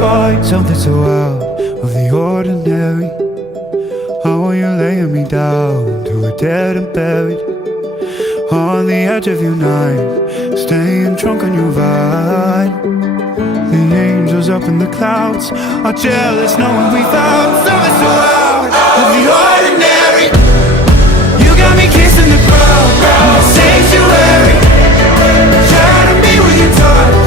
find something so out of the ordinary. How are you laying me down to a dead and buried on the edge of your night, staying drunk on your vine. The angels up in the clouds are jealous knowing we found something so out of the ordinary. You got me kissing the ground in the sanctuary, trying to be with your touch.